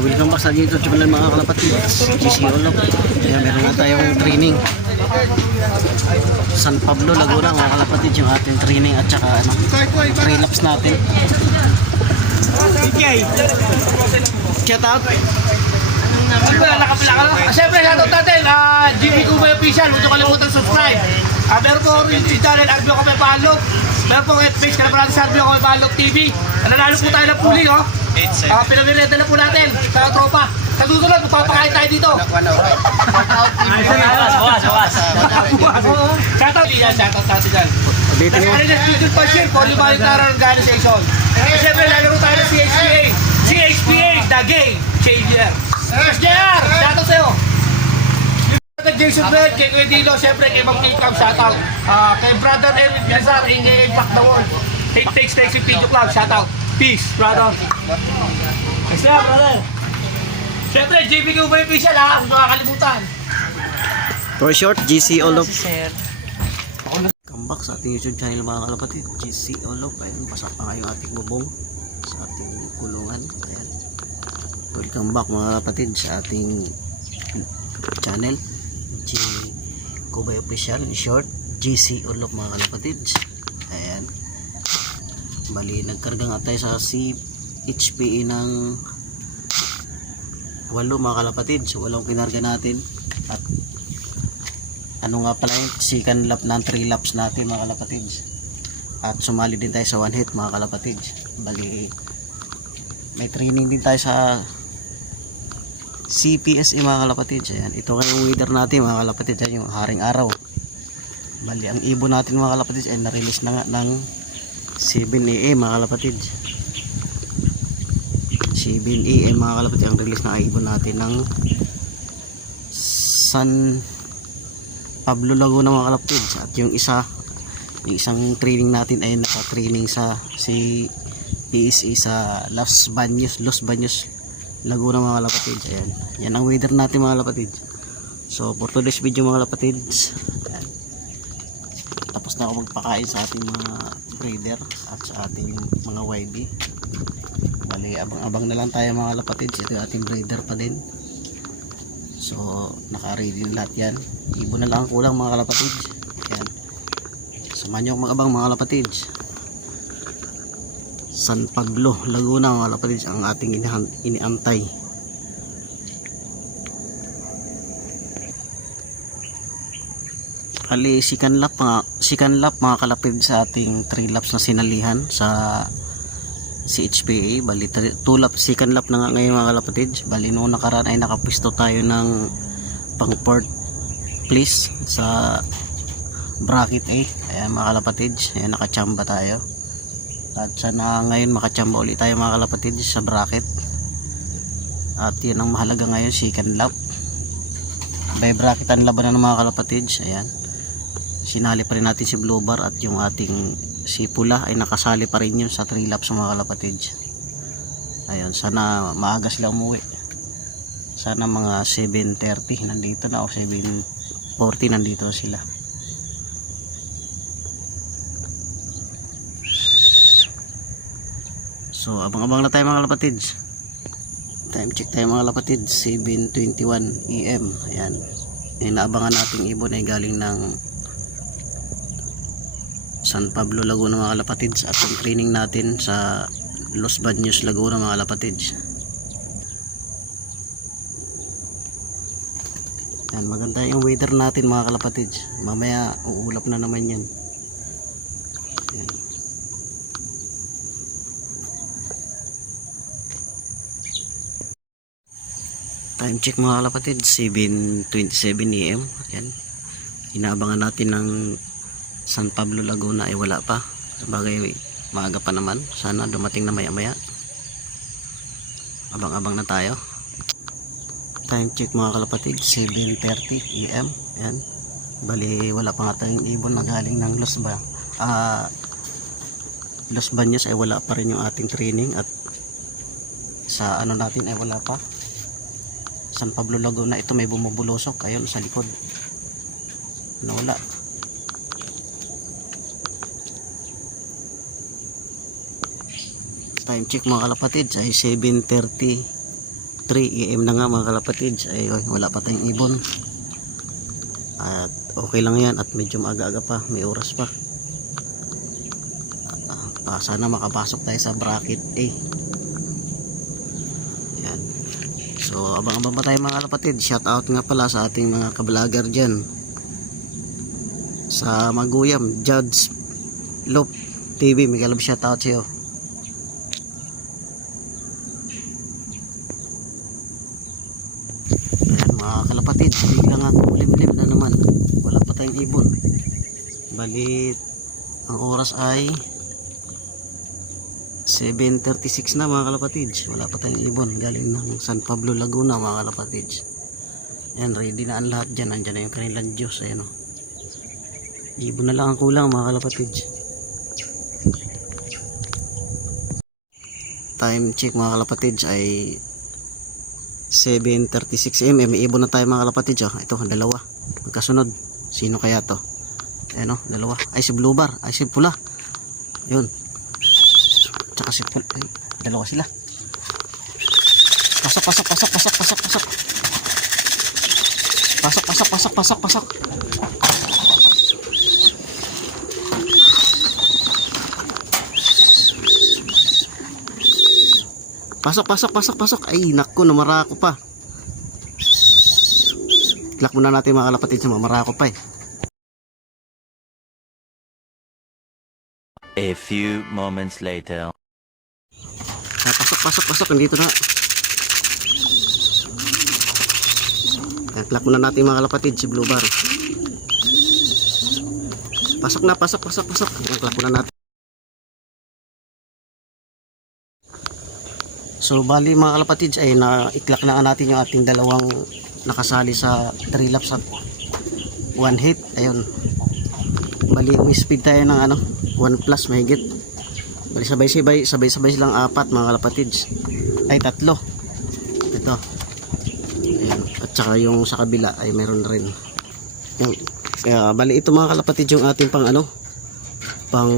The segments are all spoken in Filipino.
welcome back sa YouTube channel mga kalapatid. GC Olop. Ayan, meron na tayong training. San Pablo, Laguna mga kalapatid, yung ating training at saka ano, relapse natin. Shout out. Siyempre, shoutout natin, GB Kubay Official, huwag nyo kalimutan subscribe. Meron po rin yung channel, Albio Kami Palok. Meron po FB, kalaparan sa Albio Kami Palok TV. Nanalo po tayo ng puli, oh. Pinamireta na po natin sa tropa. Sa susunod, magpapakain tayo dito. Shoutout yan, shoutout natin dyan. Ulitin mo. Student Passion for Humanitarian Organization. Siyempre, lalaro tayo ng CHPA. CHPA, the game changer. SJR, shoutout sa'yo. Kay Jason Bell, kay Kuya Dilo, siyempre kay Ma'am K-Club, shoutout. Kay Brother Erwin Villasar, aka Impact the World. Take Takes Video Club, shoutout. Peace, brother. SJR, brother. Siyempre, JB Kubay Official, ha, huwag nakakalimutan. For short, GC Olop. Welcome back sa ating YouTube channel mga kalapatid. GC Olop. Ayun, basa pa nga yung ating bubong sa ating kulungan. Ayan. Welcome back mga kalapatid sa ating channel G Kubay Official, in short GC Olop mga kalapatid. Ayan, bali nagkarga nga tayo sa CHPE ng 8 mga kalapatid. So 8 kinarga natin at ano nga pala yung second lap ng 3 laps natin mga kalapatid, at sumali din tayo sa 1 hit mga kalapatid. Bali may training din tayo sa CPSE mga kalapatid. Ayan, ito kayong weather natin mga kalapatid. Ayan, yung haring araw. Bali ang ibon natin mga kalapatid ay na-release na nga ng 7 AM mga kalapatid. 7 AM mga kalapatid ang release na ibon natin ng San Pablo, Laguna mga kalapatid. At yung isang training natin ay naka-training sa PSE sa Los Baños, Laguna mga kalapatid. Ayan, yan ang weather natin mga kalapatid. So for today's video mga kalapatid, ayan, tapos na ako magpakain sa ating mga breeder at sa ating mga YB. Bali abang-abang na lang tayo mga kalapatid. Ito yung ating breeder pa din. So naka-ready na lahat yan. Ibon na lang ang kulang mga kalapatid. Ayan, samahan nyo mag-abang mga kalapatid. San Pablo, Laguna mga kalapatid ang ating iniantay. Kali second lap mga kalapatid sa ating 3 laps na sinalihan sa CHPA. Bali 2 lap, second lap na nga ngayon mga kalapatid. Bali noong nakaraan ay nakapwisto tayo ng pang 4th place sa bracket A. Ayan mga kalapatid, ayan, nakachamba tayo. At sana ngayon makachamba ulit tayo mga kalapatid sa bracket. At yun ang mahalaga ngayon, second lap. By bracket ang labanan ng mga kalapatid. Ayan, sinali pa rin natin si Blue Bar at yung ating si Pula ay nakasali pa rin yun sa 3 laps mga kalapatid. Ayun, sana maaga sila umuwi. Sana mga 7:30 nandito na o 7:40 nandito na sila. So abang-abang na tayo mga kalapatid. Time check tayo mga kalapatid, 7:21 AM. Ayan, inaabangan nating ibon ay galing ng San Pablo, Laguna mga kalapatid. At ang training natin sa Los Baños, Laguna mga kalapatid. Ayan, maganda yung weather natin mga kalapatid. Mamaya uulap na naman yan. Ayan. Time check mga kalapatid, 7:27 AM. Ayan, inaabangan natin ng San Pablo, Laguna ay wala pa. Sabagay maaga pa naman, sana dumating na maya maya. Abang-abang na tayo. Time check mga kalapatid, 7:30 AM. Ayan, bali wala pa nga tayong ibon na galing ng Los Baños ay wala pa rin yung ating training. At sa ano natin ay wala pa. San Pablo, Laguna, ito may bumubulosok ayun sa likod. Wala. Time check mga kalapatid ay 7:30 AM na nga mga kalapatids. Ay, wala pa tayong ibon. At okay lang yan at medyo maaga-aga pa, may oras pa. Sana makapasok tayo sa bracket A. Yan. So abang-abang pa tayo mga kalapatid. Shout out nga pala sa ating mga ka-vlogger dyan sa Maguyam, Judge Lop TV. May kalab shout out sa'yo. Ayan mga kalapatid, bigla nga kulimlim na naman, wala pa tayong ibon. Balit ang oras ay 7:36 na mga kalapatids. Wala pa tayong ibon galing ng San Pablo, Laguna mga kalapatids. Yan, ready na ang lahat dyan. Andyan na yung kanilang juice. Ayan, oh. Ibon na lang ang kulang mga kalapatids. Time check mga kalapatids ay 7:36 AM. May ibon na tayo mga kalapatids, oh. Ito, dalawa magkasunod. Sino kaya to? Ayan, oh, dalawa. Ay si Blue Bar, ay si Pula. Yun, tsaka si Pula. Ay, dalawa sila. Pasok. Pasok. Pasok. Ay, naku, namara ako pa. Itlak muna natin mga kalapatids, namara ako pa eh. A few moments later. Pasok. Nandito na. Itlak muna natin mga kalapatids, si Blue Bar. Pasok. Itlak muna natin. So bali mga kalapatids ay na-iklak na natin yung ating dalawang nakasali sa 3 laps at 1 hit. Ayun, bali may speed tayo ng 1 plus mahigit. Bali sabay-sabay silang 4 mga kalapatids. Ay 3. Ito. Ayan. At saka yung sa kabila ay meron na rin. Yan. Kaya bali ito mga kalapatids yung ating pang pang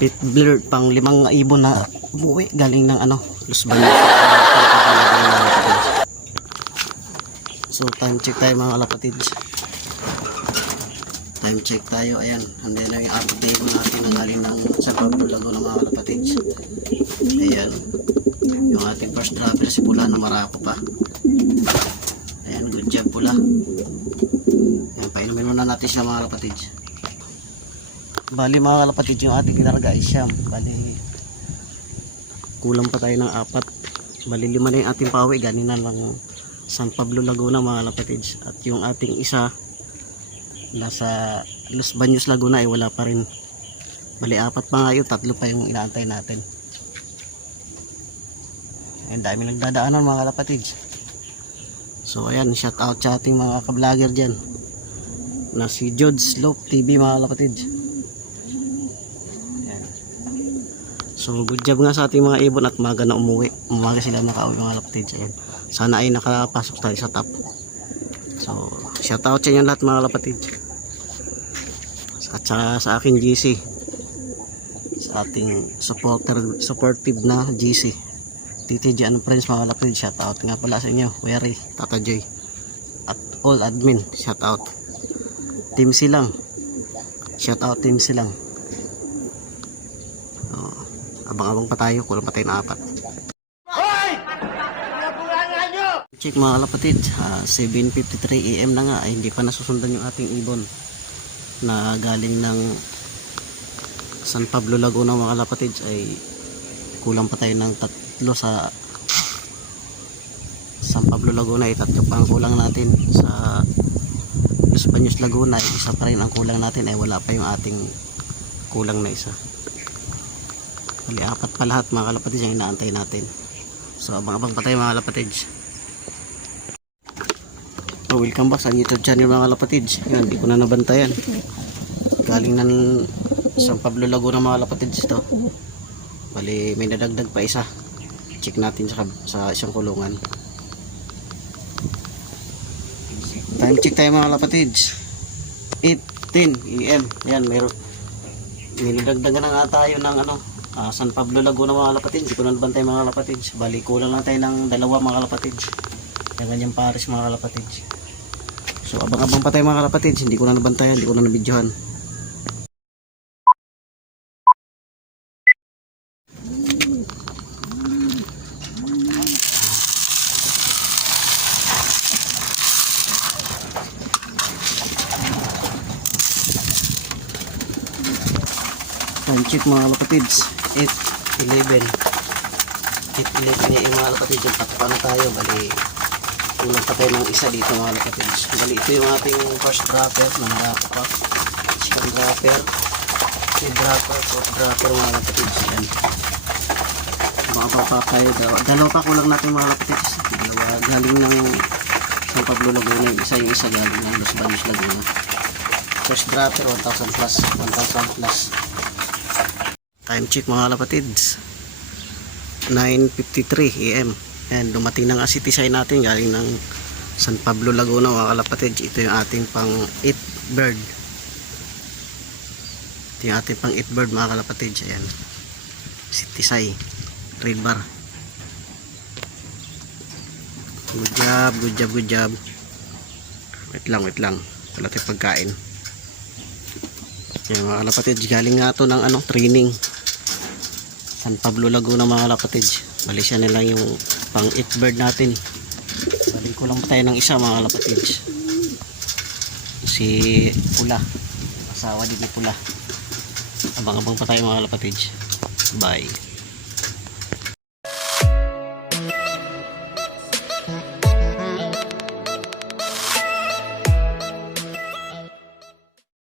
pit blurred, pang 5 ibon na umuwi galing ng Los Baños. So time check tayo mga kalapatids. Time check tayo. Ayan, handa na yung ating ibon natin na galing ng San Pablo, Laguna mga kalapatids. Ayan, yung ating first dropper si Pula na marako pa. Ayan, good job Pula. Ayan, painumin muna natin siya mga kalapatids. Bali mga kalapatids, yung ating kinarga ay siyam. Bali kulang pa tayo ng 4. Bali 5 na yung ating pawi galing na lang San Pablo, Laguna mga kalapatids. At yung ating isa nasa Los Baños, Laguna ay wala pa rin. Bali 4 pa nga yun, 3 pa yung inaantay natin. Ayan, dami nagdadaanan mga kalapatids. So ayan, shout out sa ating mga ka-vlogger dyan na si Judge Slope TV mga kalapatids. Ayan. So good job nga sa ating mga ibon at maga na umuwi. Umaga sila nakauwi mga kalapatids. Ayan, sana ay nakapasok tayo sa top. So shout out sa inyo lahat mga kalapatids. At sa akin GC, sa ating supportive na GC TTG Friends mga kalapatids, shout out nga pala sa inyo Kuya Ray, Tata Joy at all admin. Shout out Team Silang, shout out Team Silang. Abang-abang pa tayo, kulang pa tayo na 4. Check mga kalapatid, 7:53 AM na nga ay hindi pa nasusundan yung ating ibon na galing ng San Pablo, Laguna mga kalapatid. Ay kulang pa tayo ng 3 sa San Pablo, Laguna. Ay 3 pa ang kulang natin. Sa Los Baños, Laguna ay isa pa rin ang kulang natin. Ay wala pa yung ating kulang na isa. Bali 4 pa lahat mga kalapatid yung inaantay natin. So abang-abang pa tayo mga kalapatid. Oh, welcome back sa YouTube channel mga kalapatids. Yan, hindi ko na nabantayan. Galing ng San Pablo, Laguna mga kalapatids ito. Bali may nadagdag pa isa. Check natin sa isang kulungan. Time check tayo mga kalapatids. 8:10 AM. Yan, may nadagdagan na nga tayo ng San Pablo Laguna mga kalapatid, hindi ko na nabantay mga kalapatid. Bali kulang lang tayo ng dalawa mga kalapatid. Yung ganyang pares mga kalapatid. So abang-abang pa tayo mga kalapatid, hindi ko na nabantayan, hindi ko na nabidyohan. Time check mga kalapatids, 8:11 AM mga kalapatids. Yung takpa na tayo, bali kulang pa tayo ng isa dito mga kalapatids. Bali ito yung ating first dropper na marako pa, second dropper, third dropper, fourth dropper mga kalapatids. Yan, makapapa tayo, dalawa pa kulang natin mga kalapatids. Dalawa galing ng San Pablo Laguna, yung isa galing ng Los Baños Laguna. First dropper 1,000 plus, 1,000 plus. Time check mga kalapatids, 9:53 AM. And dumating ng City Sign natin galing ng San Pablo Laguna mga kalapatids. Ito yung ating pang 8 bird. Ito yung ating pang 8 bird mga kalapatids. Ayan, City Sign red bar. Good job, good job, good job. Wait lang wala tayong pagkain. Yan mga kalapatids, galing nga ito ng training San Pablo Laguna mga kalapatids. Bali siya na lang yung pang 8 bird natin. Bali ko lang pa tayo ng isa mga kalapatids. Si Pula, asawa din ni Pula. Abang-abang pa tayo mga kalapatids. Bye.